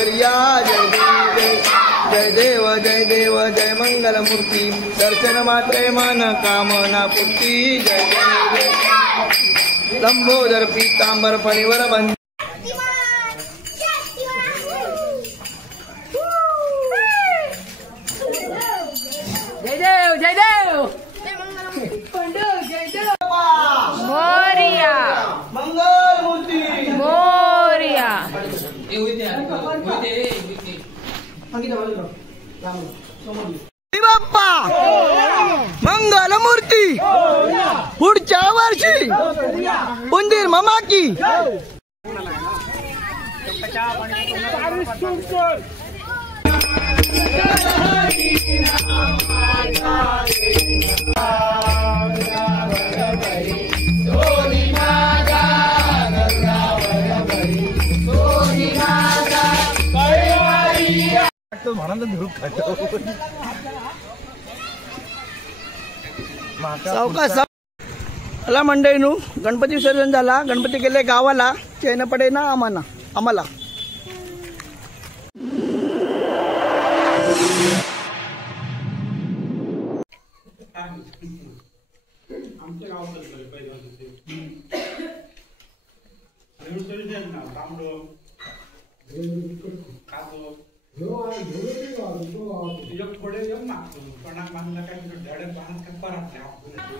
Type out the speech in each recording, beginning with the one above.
जय देव जय देव जय मंगल मूर्ती दर्शन मात्रे मन कामना पूर्ती जय जय जय लंबोदर पीतांबर परिवर बंद जय देव जय देव मोरिया मंगल मूर्ती मोरिया बाप्पा मंगल मूर्ती पुढच्या वर्षी उंदीर मामा की चला मंडळीनू गणपती विसर्जन झाला गणपती गेले गावाला चैन पडे ना आम्हाला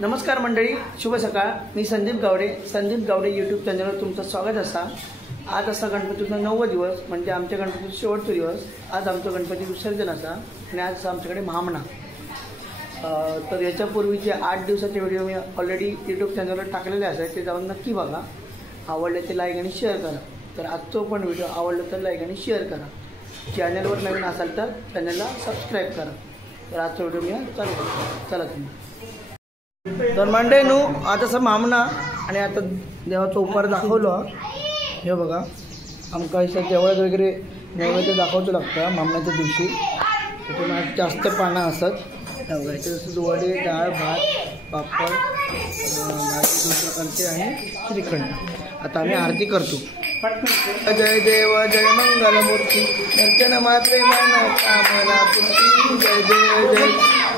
नमस्कार मंडळी, शुभ सकाळ. मी संदीप गावडे यूट्यूब चॅनलवर तुमचं स्वागत असा. आज असा गणपतीचा 9वा दिवस म्हणजे आमच्या गणपतीचा शेवटचा दिवस. आज आमचं गणपती विसर्जन असा आणि आज आमच्याकडे महामना. तर याच्यापूर्वीचे 8 दिवसाचे व्हिडिओ मी ऑलरेडी यूट्यूब चॅनलवर टाकलेले असायचे, ते जाऊन नक्की बघा. आवडले ते लाईक आणि शेअर करा. तर आजचा पण व्हिडिओ आवडला तर लाईक आणि शेअर करा. चॅनलवर नवीन असाल तर चॅनलला सबस्क्राईब करा. तर आजचा व्हिडिओ मी चालू करतो. चला तुम्ही. तर मंडळीनू आता असं मामना आणि आता देवाचा उपहार दाखवलो. हे बघा आमका इथं देवळात वगैरे नैवेद्य दाखवतो लागतं मामण्याच्या दिवशी. त्याच्यामुळे जास्त पानं असतात. बघा इथं जसं वडे, डाळ, भात, पापड, भाजी 2 प्रकारचे आणि श्रीखंड. आता आम्ही आरती करतो. जय देव जय मंगल मूर्ती दर्शन मात्रे मन कामना पूर्ती जय देव जय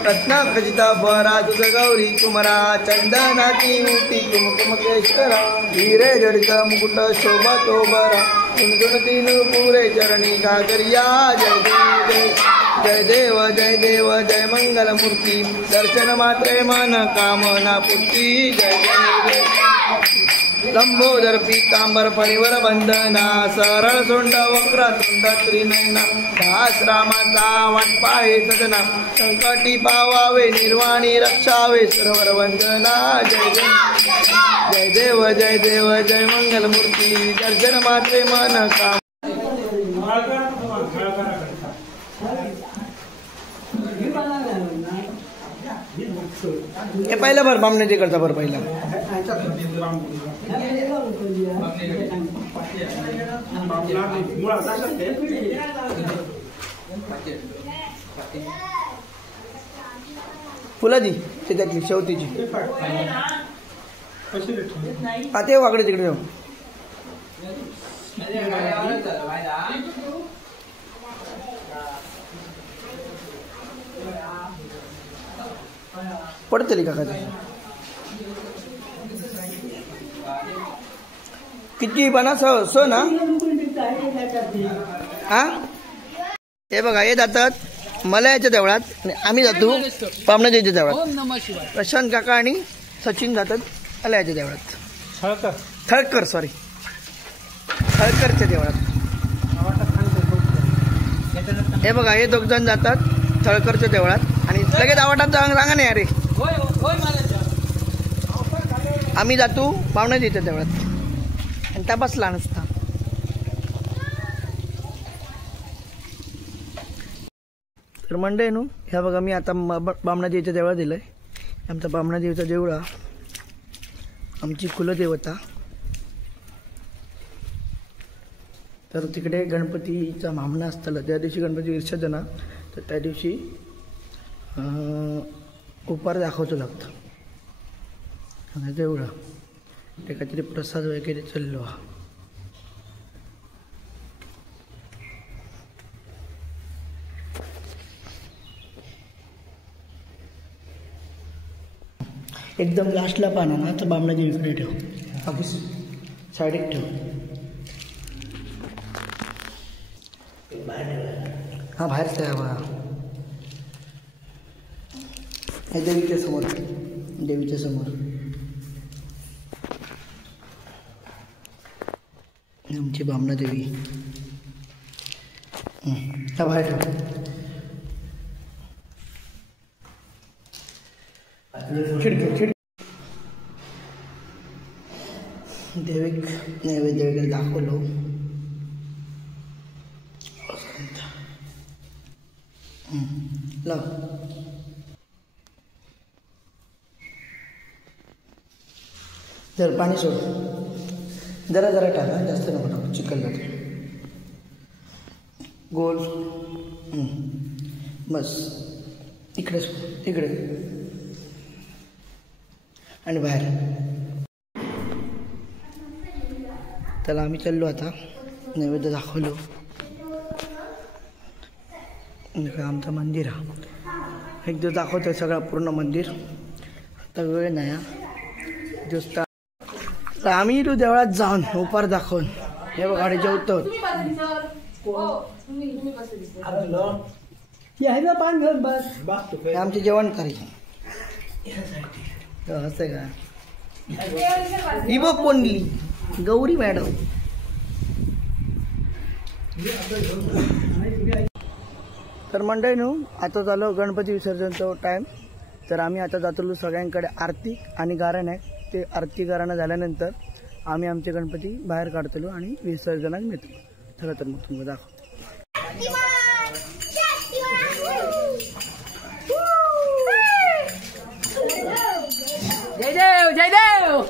रत्ना खचिता भरा तुझ गौरी कुमरा चंदनाची उटी कुमकुम केशरा हिरे जडित मुकुट शोभा तो बरा कुंदुन तीन पुरे चरणी गागरिया जय देव जय देव जय मंगल मूर्ती दर्शन मात्रे मन कामना पूर्ती जय जय जय लंबोदर पीतांबर परिवर बंधना सरळ सोंड वक्र तुंड त्रिनयना दास रामाचा वाटपाहे सजना संकटी पावावे निर्वाणी रक्षावे सरवर वंदना जय जय देव जय देव जय मंगल मूर्ती दर्शन मात्रे मन काम. हे पहिलं भर बामण्याचे करता बरं पहिला फुलाची त्याच्यातली शेवतीची ते वाकडे तिकडे जाऊ पडतली का किती बना सो ना. हा हे बघा हे जातात मलयाच्या देवळात, आम्ही जातो पामणाच्या देवळात. प्रशांत काका आणि सचिन जातात मलयाच्या देवळात. थळकर थळकरच्या देवळात. हे बघा हे 2 जण जातात थळकरच्या देवळात आणि लगेच आवाटात सांगा नाही. अरे आम्ही जातो पाहुण्याच्या देवळात आणि त्या बसला नसता. तर मंडळीनू ह्या बघा मी आता बामणादेवीच्या देवळात दिलंय. आमचा बामणादेवीचा देवळा आमची कुलदेवता. तर तिकडे गणपतीचा मामना असताना त्या दिवशी गणपती विसर्जन तर त्या दिवशी उपहार दाखवतो लागतं. देवळा ते काहीतरी प्रसाद वगैरे चाललो. एकदम लास्टला पाना ना तर बामणा देवीकडे ठेव. बाकी साईडीत ठेव. हा बाहेरच आहे बा. देवीच्या समोर, देवीच्या समोर आमची बामणा देवी. हा बाहेर ठेव. खिडकी देवीक नैवेद्य वगैरे दाखवलो. लाव. जर पाणी सोड. जरा जरा टाका, जास्त नको टाकू, चिकन लागते. गोल बस. इकडे इकडे आणि बाहेर. त्याला आम्ही चाललो आता. नैवेद्य दाखवलो. आमचं मंदिर हा एक दिवस दाखवतो सगळं पूर्ण मंदिर. आता वेळ नाही हा दिवस. आम्ही इथं देवळात जाऊन उपार दाखवून हे बघ गाडी जेवतो. आमचे जेवण करायचे असं का. ही बघ कोणली गौरी मॅडम. तर मंडळीनो आता झालं गणपती विसर्जनचा टाईम. तर आम्ही आता जातो सगळ्यांकडे आरती आणि गारण आहे. ते आरती गारणं झाल्यानंतर आम्ही आमचे गणपती बाहेर काढतो आणि विसर्जनात नेतो. चला तर मग तुम्हाला दाखवतो. जय देव जय देव.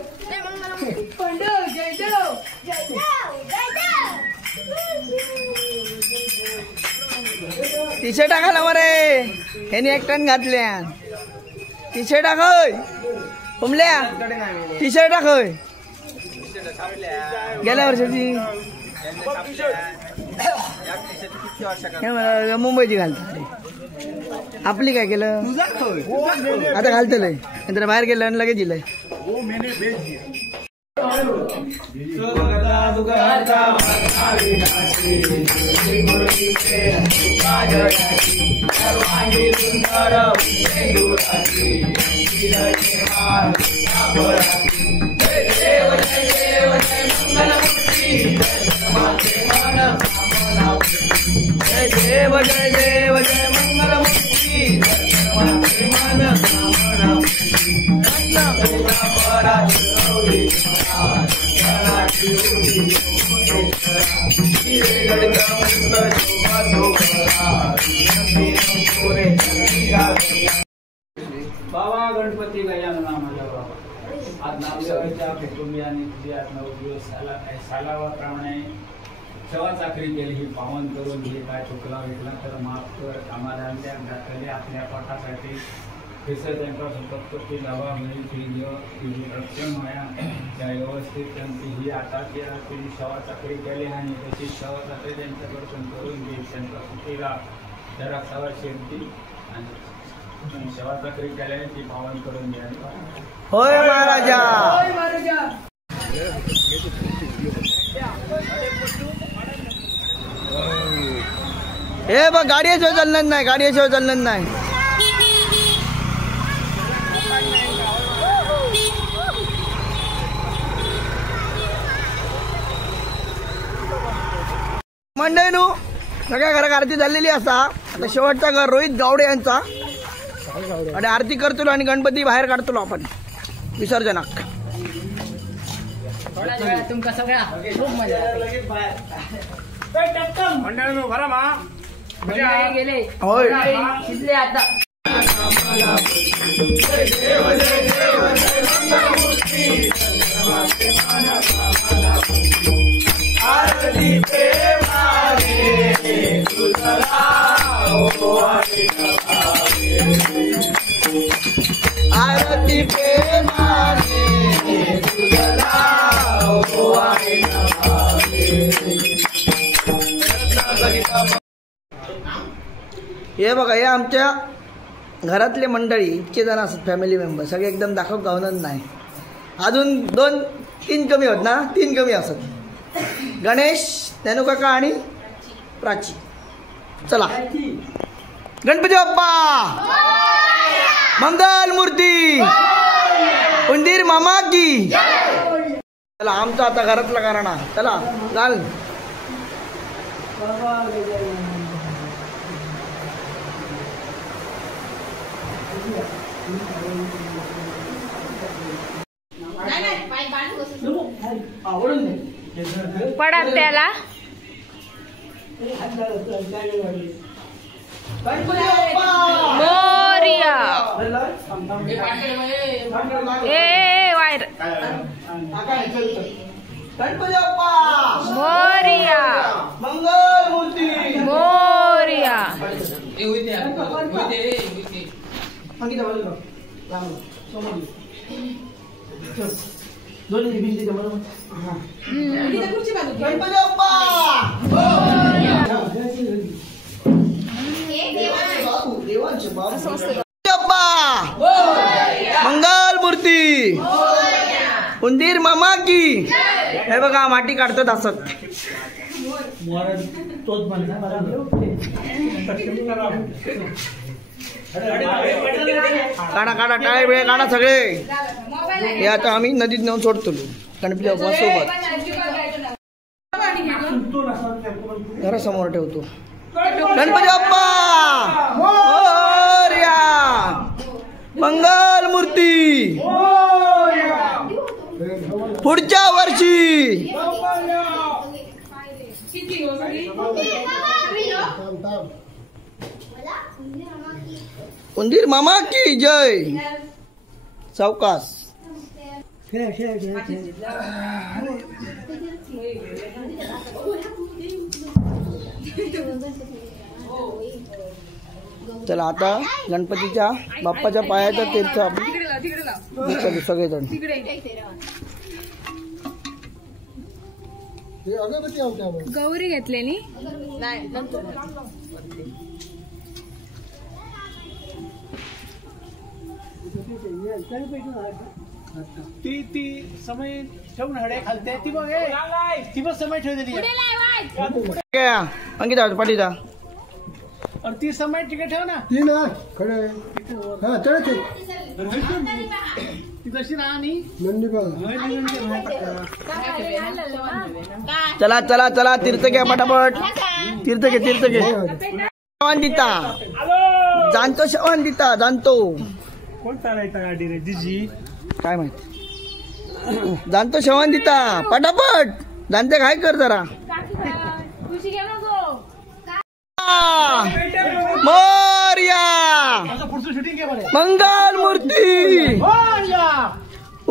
टी शर्ट टाका ना मरे. ह्याने एक टन घातल्या. टी शर्ट टाकय उमल्या. टी शर्ट टाकय गेल्या वर्षाची मुंबईची घालतात. आपली काय केलं आता घालतलंय नंतर बाहेर गेलं आणि लगेच दिलंय. जय देव जय देव जय मंगलमूर्ती. बाबा गणपती गजानना माझ्या बाबा. आज नामदेवाच्या कुटुंबियांनी तुझी आज 9 दिवस सालावाप्रमाणे सेवा चाकरी केली. ही पावन करून हे काय चुकला वेगळा तर माफ कर. आम्हाला घातलेले आपल्या पोटासाठी तिसरं त्यांचा संपत्ती लावा मिळेल. तुझी रक्षण होया त्या व्यवस्थित त्यांची ही आता तुझी सेवा चाकरी केली आणि त्याची सेवा चाकरी त्यांच्याकडून करून घे. त्यांचा सुखीला जरा सवा शेती आणि सेवा चाकरी केल्याने ती पावन करून घ्या. होय महाराजा. हे बघ गाडीशिवाय चालणार नाही. गाडीशिवाय चालणार नाही. मंडळीनो सगळ्या घरात आरती झालेली असा. आता शेवटचा घर रोहित गावडे यांचा आणि आरती करतो आणि गणपती बाहेर काढतो आपण विसर्जनाक. तुमका सगळ्या खूप मजा मंडळीनो भरा मा गेले. होय शिजले आता. आरती हे बघा हे आमच्या घरातले मंडळी इतके जण असतात फॅमिली मेंबर सगळे एकदम दाखव गावणार नाही अजून 2-3 कमी होत ना 3 कमी असत गणेश ज्ञानू काका आणि प्राची चला गणपती बाप्पा मंगल मूर्ती उंदीर मामा की चला आमचा आता घरातला घराणा चला घाल पडा त्याला मोरिया ए वायर गणपती बाप्पा मोरिया मंगल मूर्ती मोरिया गणपती बाप्पा मंगल मूर्ती उंदीर मामा की हे बघा माती काढतात असत काढा काढा टाळे बिळे काढा सगळे हे आता आम्ही नदीत नेऊन सोडतो गणपती बाप्पा सोबत घरासमोर ठेवतो गणपती बाप्पा मोरया मंगल मूर्ती पुढच्या वर्षी उंदीर मामा की जय सावकाश चला आता गणपतीच्या बाप्पाच्या पायाचा तीर्थ आपण सगळेजण गौरी घेतलेली ती समय ठेवून हडे खालते ती बघ ती बघ समय ठेवलेली अंकिता पाठीचा और ती समय तिकडे ठेव ना ती ना खडे हा चढ ती तशी ना आणि नंदी चला चला चला तीर्थ घ्या पटापट तीर्थ घे शवांदिता जाणतो शवांदिता जाणतो कोण चालायचा गाडी रे दिजी काय माहिती जाणतो शवांदिता पटापट जाणते काय कर जरा मोरया मंगल मूर्ती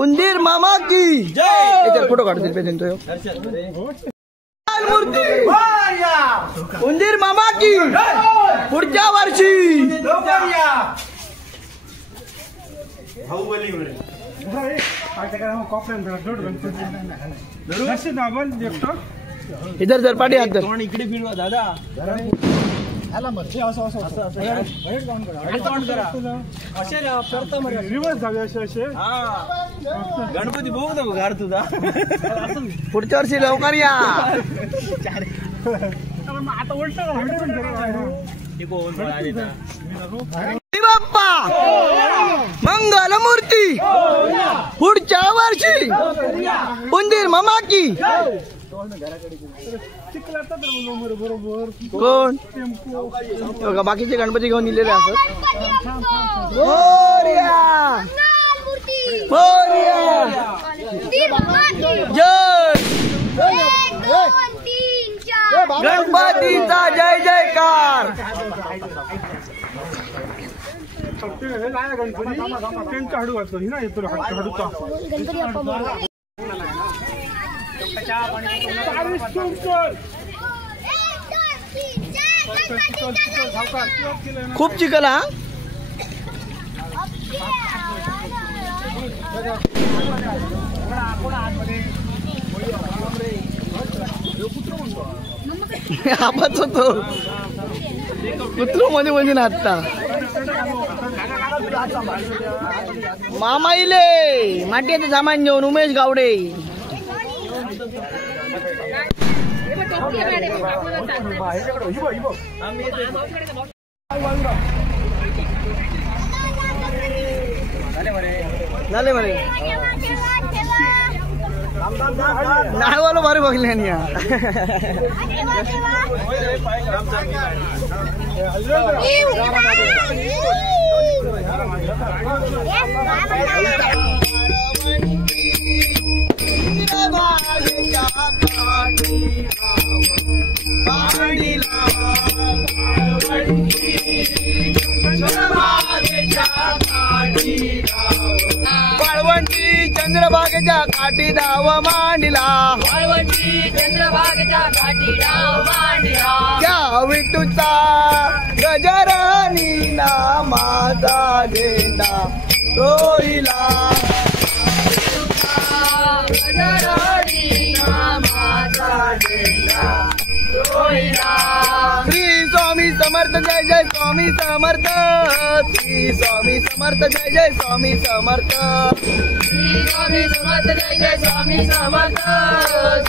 उंदीर मामा की जय फोटो काढतो मंगल मूर्ती उंदीर मामा की पुढच्या वर्षी इधर जर पाठी हात इकडे फिरवा दादा रिवर्स जाऊया असे गणपती बघू नको घर तुझा पुढच्या वर्षी लवकर या आता उलट बाप्पा मंगल मूर्ती पुढच्या वर्षी उंदीर मामा की कोण बघा बाकीचे गणपती घेऊन दिलेले असत मोरया मोरया जय गणपतीचा जय जयकार गणपती हाडू घालतो ही ना येतो हाडूचा खूप चिखल हा आवाज होतो कुत्रो मध्ये म्हणजे ना आता मामा इले मातीचं सामान घेऊन उमेश गावडे. झाले बरे नाही वालो बरे बघले वाळवंटी चंद्रभागेच्या काठी धाव मांडला. वाळवंटी चंद्रभागेच्या काठी डाव मांडला. त्या विठूचा गजराणी नामाचा झेंडा रोहिला. गजराणी नामाचा झेंडा रोहिला. श्री स्वामी समर्थ जय जय स्वामी समर्थ. श्री स्वामी समर्थ जय जय स्वामी समर्थ. श्री स्वामी समर्थ जय जय स्वामी समर्थ.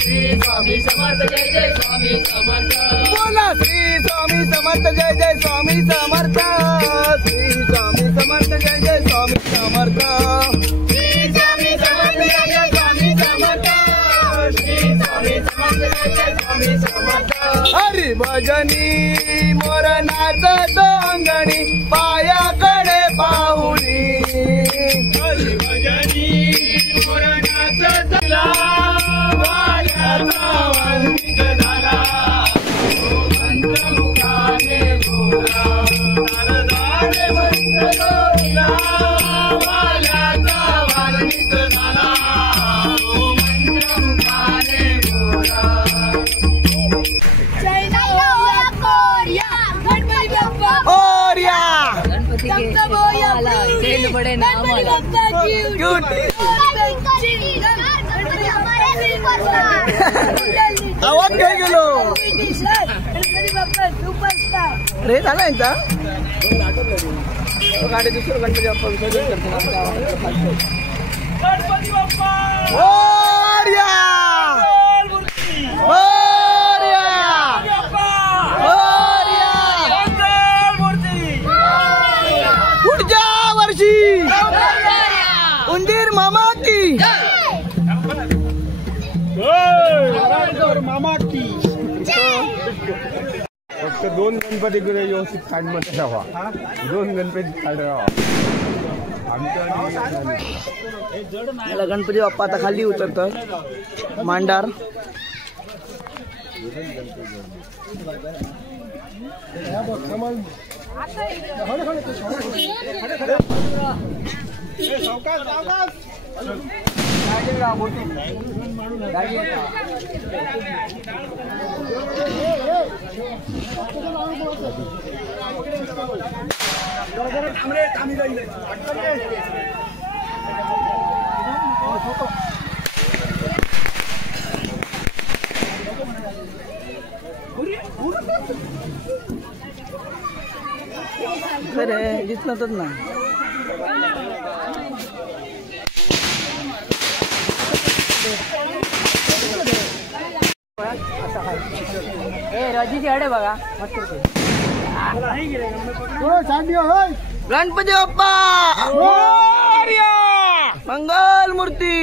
श्री स्वामी समर्थ जय जय स्वामी समर्थ. बोला श्री स्वामी समर्थ जय जय स्वामी समर्थ. श्री स्वामी समर्थ जय जय स्वामी समर्थ. श्री स्वामी समर्थ जय जय स्वामी समर्थ. श्री स्वामी समर्थ जय जय स्वामी समर्थ. हरी भजनी मोर नाचत अंगणी पायाकडे पाहुणी. हरी भजनी मोर नाचत पायाचा वंदित झाला. मंत्रमुखाने बोला नारदाने मंत्र बोला. पायाचा वंदित झाला. मंत्रमुखाने बोला. ओरिया आवाज काय गेलो रे झाला यांचा गाडी दुसरं गणपती बाप्पा विसर्जन करतो. ओरिया पुढच्या वर्षी उंदीर मामा की मामा की फक्त 2 गणपती व्यवस्थित काढमध्ये राहा. 2 गणपती काढ राहा. मला गणपती बाप्पा आता खाली उतरतात. मांडार खरे दिसणारच ना. राजीची अडे बघा गणपती बाप्पा मंगल मूर्ती.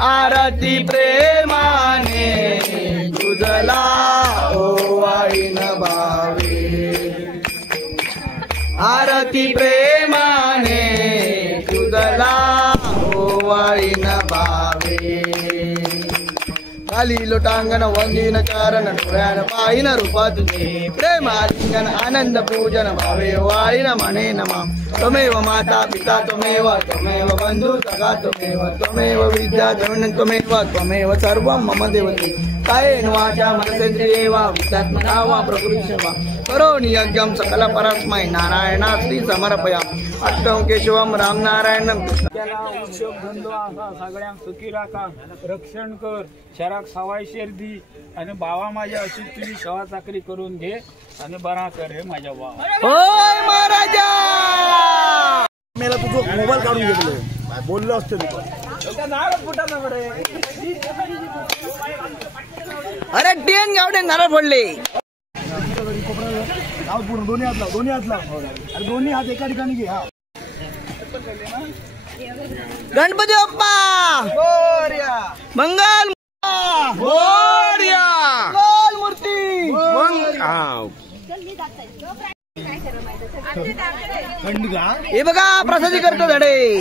आरती प्रेम आरती प्रेमाने तुझला ओवाळी न भावे खाली लोटांगण वंदीन चारण डोळ्यान पाहिन रूपा तुझे प्रेमालिंगन आनंद पूजन भावे वाळीन म्हणे नमा त्वमेव माता पिता त्वमेव बंधु सखा त्वमेव विद्या त्वमेव सर्वं मम देवते कायेन वाचा मनसेन्द्रिये वा विद्यात्मना वा प्रकृती सेवा करोमि यज्ञं सकल परस्मै नारायणा श्री समर्पयामि अष्टम केशवम राम नारायणम त्याला उद्योग धंदो असा सगळ्यांक सुखी राखा रक्षण कर शराक सवाय शेरदी आणि बावा माझ्या अशी तुझी सेवा चाकरी करून घे आणि बरा कर हे माझ्या बावा होय महाराजा मला तुझं मोबाईल काढून घेतलं बोललो असते अरे टेन गावडे नारळ फोडले दोन्ही हात लाव अरे दोन्ही हात एका ठिकाणी घे हा गणपती बाप्पा मंगल मंगल मूर्ती हे बघा प्रसादी करतो धडे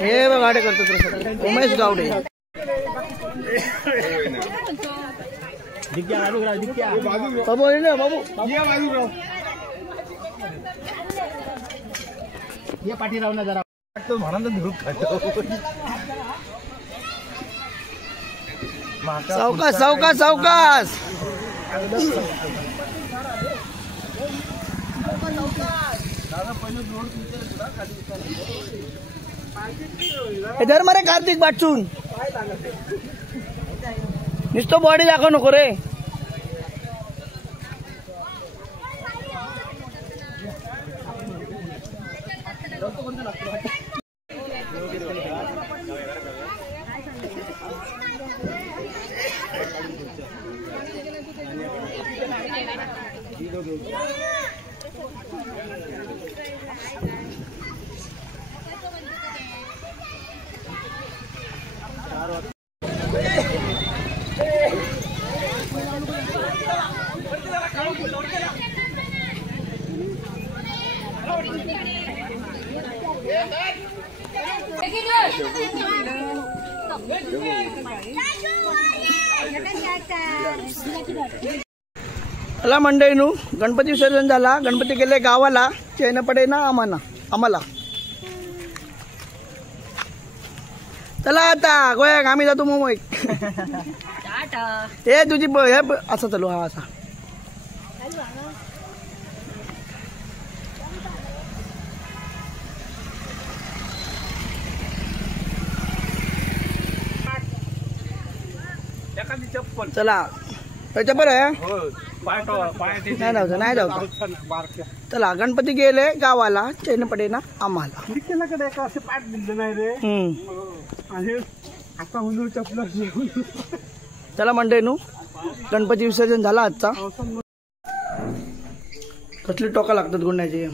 हे बघा गाडे करतो प्रसाद उमेश गावडे बाबू ना बाबू ये पाठी राहू ना जरा म्हणा धूप खातो सावकाश सावकाश सावकाश हे धर मरे कार्तिक बाटचून नुसतं बॉडी दाखव नको रे चला मंडळीनू गणपती विसर्जन झाला गणपती गेले गावाला चैन पडे ना आम्हाला चला आता गोया आम्ही जातो मुंबई हे तुझी हे असं चालू हा असा चला चप्पल आहे नाही जाऊ चला गणपती गेले गावाला चैन पडे ना आम्हाला पाठ दिलं नाही रे आणि आता म्हणून चपल चला मंडळीनू गणपती विसर्जन झाला आजचा कसली टोका लागतात गुंड्याची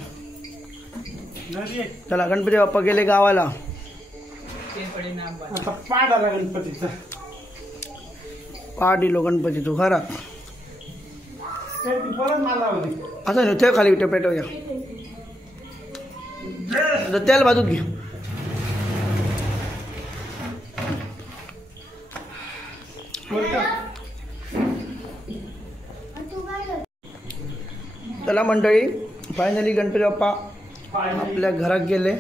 चला गणपती बाप्पा गेले गावाला आता पाठ आला गणपतीचा पाठ दिलो गणपती तू घरात परत मला होती असं नाही ते खाली पेटवूया तेल बाजूत घे चला मंडळी फायनली गणपती बाप्पा आपल्या घरात गेले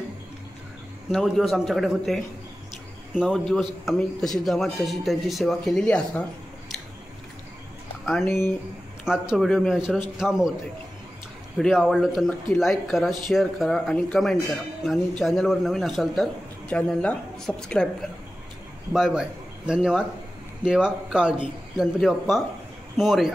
9 दिवस आमच्याकडे होते 9 दिवस आम्ही तशी जमात तशी त्यांची सेवा केलेली असा आणि आजचा व्हिडिओ मी असंच थांबवते व्हिडिओ आवडला तर नक्की लाईक करा शेअर करा आणि कमेंट करा आणि चॅनलवर नवीन असाल तर चॅनलला सबस्क्राईब करा बाय बाय धन्यवाद देवा काळजी गणपती बाप्पा मोरया